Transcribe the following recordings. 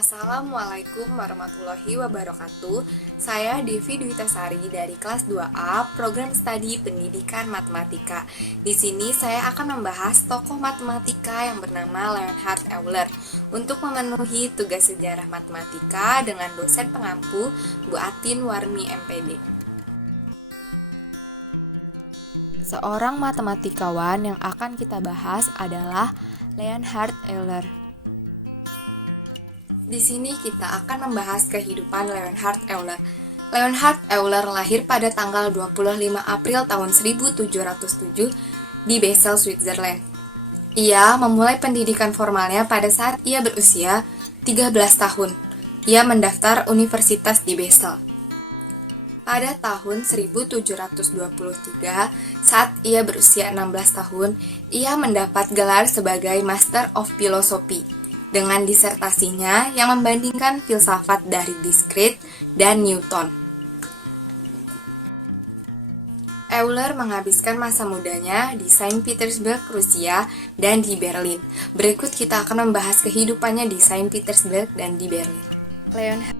Assalamualaikum warahmatullahi wabarakatuh. Saya Devi Dwitasari dari kelas 2A, Program Studi Pendidikan Matematika. Di sini saya akan membahas tokoh matematika yang bernama Leonhard Euler untuk memenuhi tugas sejarah matematika dengan dosen pengampu Bu Atin Warmi MPD. Seorang matematikawan yang akan kita bahas adalah Leonhard Euler. Di sini kita akan membahas kehidupan Leonhard Euler. Leonhard Euler lahir pada tanggal 25 April tahun 1707 di Basel, Switzerland. Ia memulai pendidikan formalnya pada saat ia berusia 13 tahun. Ia mendaftar universitas di Basel. Pada tahun 1723, saat ia berusia 16 tahun, ia mendapat gelar sebagai Master of Philosophy dengan disertasinya yang membandingkan filsafat dari Descartes dan Newton. Euler menghabiskan masa mudanya di Saint Petersburg, Rusia, dan di Berlin. Berikut kita akan membahas kehidupannya di Saint Petersburg dan di Berlin. Leonhard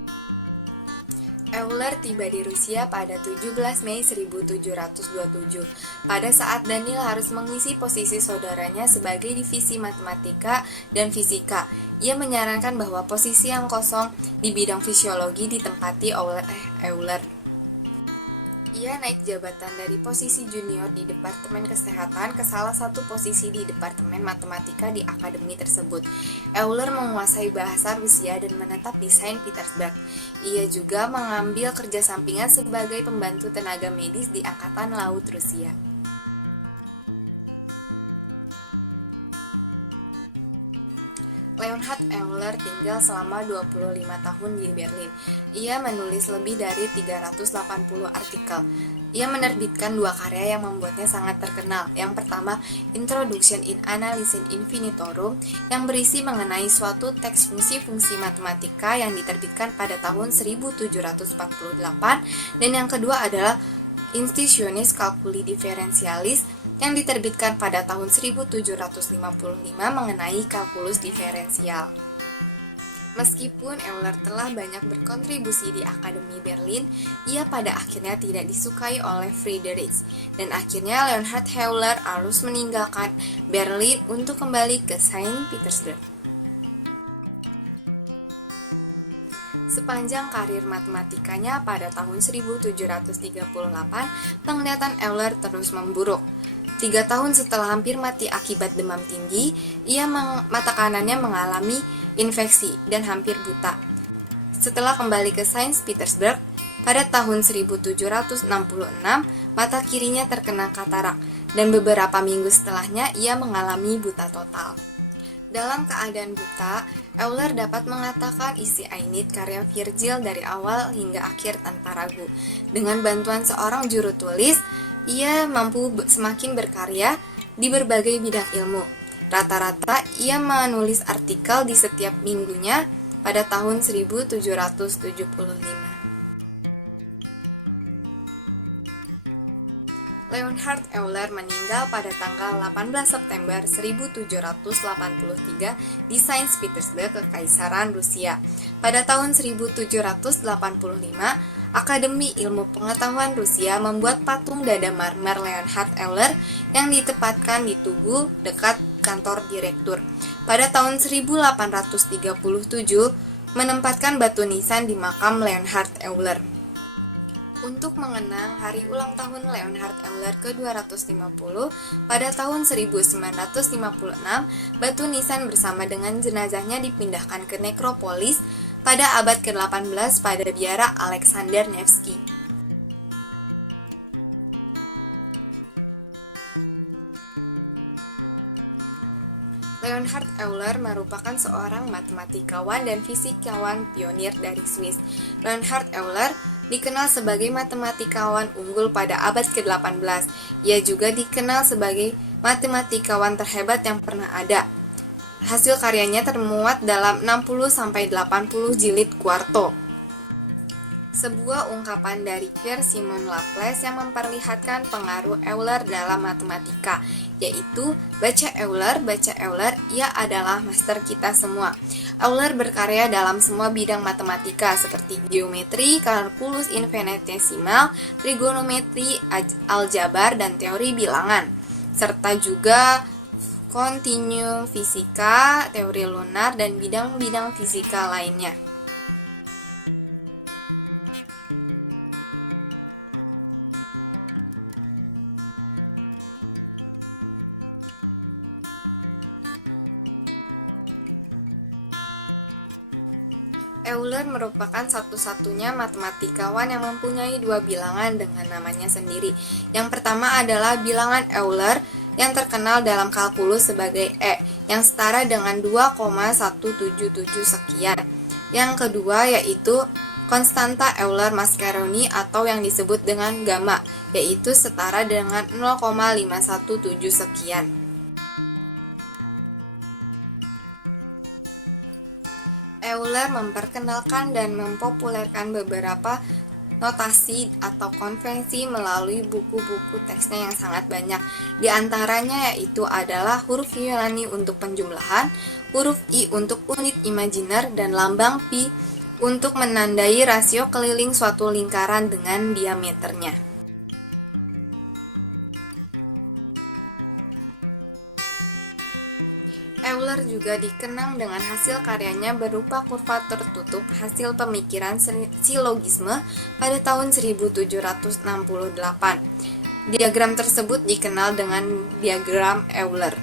Euler tiba di Rusia pada 17 Mei 1727, pada saat Daniel harus mengisi posisi saudaranya sebagai divisi matematika dan fisika. Ia menyarankan bahwa posisi yang kosong di bidang fisiologi ditempati oleh Euler. Ia naik jabatan dari posisi junior di Departemen Kesehatan ke salah satu posisi di Departemen Matematika di akademi tersebut. Euler menguasai bahasa Rusia dan menetap di Saint Petersburg. Ia juga mengambil kerja sampingan sebagai pembantu tenaga medis di Angkatan Laut Rusia. Leonhard Euler tinggal selama 25 tahun di Berlin. Ia menulis lebih dari 380 artikel. Ia menerbitkan dua karya yang membuatnya sangat terkenal. Yang pertama, Introduction in Analysis Infinitorum, yang berisi mengenai suatu teks fungsi-fungsi matematika yang diterbitkan pada tahun 1748, dan yang kedua adalah Institutionis Calculi Differentialis, yang diterbitkan pada tahun 1755 mengenai kalkulus diferensial. Meskipun Euler telah banyak berkontribusi di Akademi Berlin, ia pada akhirnya tidak disukai oleh Friedrich, dan akhirnya Leonhard Euler harus meninggalkan Berlin untuk kembali ke Saint Petersburg. Sepanjang karir matematikanya pada tahun 1738, penglihatan Euler terus memburuk. 3 tahun setelah hampir mati akibat demam tinggi, mata kanannya mengalami infeksi dan hampir buta. Setelah kembali ke Saint Petersburg, pada tahun 1766, mata kirinya terkena katarak, dan beberapa minggu setelahnya ia mengalami buta total. Dalam keadaan buta, Euler dapat mengatakan isi Aeneid karya Virgil dari awal hingga akhir tanpa ragu. Dengan bantuan seorang juru tulis, ia mampu semakin berkarya di berbagai bidang ilmu. Rata-rata ia menulis artikel di setiap minggunya pada tahun 1775. Leonhard Euler meninggal pada tanggal 18 September 1783 di Saint Petersburg, Kekaisaran Rusia. Pada tahun 1785, Akademi Ilmu Pengetahuan Rusia membuat patung dada marmer Leonhard Euler yang ditempatkan di Tugu dekat kantor direktur. Pada tahun 1837, menempatkan batu nisan di makam Leonhard Euler. Untuk mengenang hari ulang tahun Leonhard Euler ke-250, pada tahun 1956, batu nisan bersama dengan jenazahnya dipindahkan ke nekropolis pada abad ke-18 pada biara Alexander Nevsky. Leonhard Euler merupakan seorang matematikawan dan fisikawan pionir dari Swiss. Leonhard Euler dikenal sebagai matematikawan unggul pada abad ke-18. Ia juga dikenal sebagai matematikawan terhebat yang pernah ada. Hasil karyanya termuat dalam 60-80 jilid kuarto. sebuah ungkapan dari Pierre Simon Laplace yang memperlihatkan pengaruh Euler dalam matematika, yaitu baca Euler, ia adalah master kita semua. Euler berkarya dalam semua bidang matematika seperti geometri, kalkulus infinitesimal, trigonometri, aljabar, dan teori bilangan, serta juga kontinuum fisika, teori lunar, dan bidang-bidang fisika lainnya. Euler merupakan satu-satunya matematikawan yang mempunyai dua bilangan dengan namanya sendiri. Yang pertama adalah bilangan Euler yang terkenal dalam kalkulus sebagai E, yang setara dengan 2,177 sekian. Yang kedua yaitu konstanta Euler-Mascheroni atau yang disebut dengan gamma, yaitu setara dengan 0,517 sekian. Euler memperkenalkan dan mempopulerkan beberapa notasi atau konvensi melalui buku-buku teksnya yang sangat banyak. Di antaranya yaitu adalah huruf Yunani untuk penjumlahan, huruf I untuk unit imajiner, dan lambang pi untuk menandai rasio keliling suatu lingkaran dengan diameternya. Euler juga dikenang dengan hasil karyanya berupa kurva tertutup hasil pemikiran silogisme pada tahun 1768. Diagram tersebut dikenal dengan diagram Euler.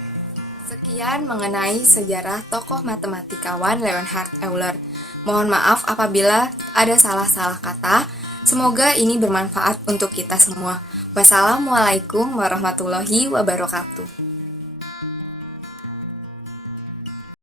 Sekian mengenai sejarah tokoh matematikawan Leonhard Euler. Mohon maaf apabila ada salah-salah kata. Semoga ini bermanfaat untuk kita semua. Wassalamualaikum warahmatullahi wabarakatuh.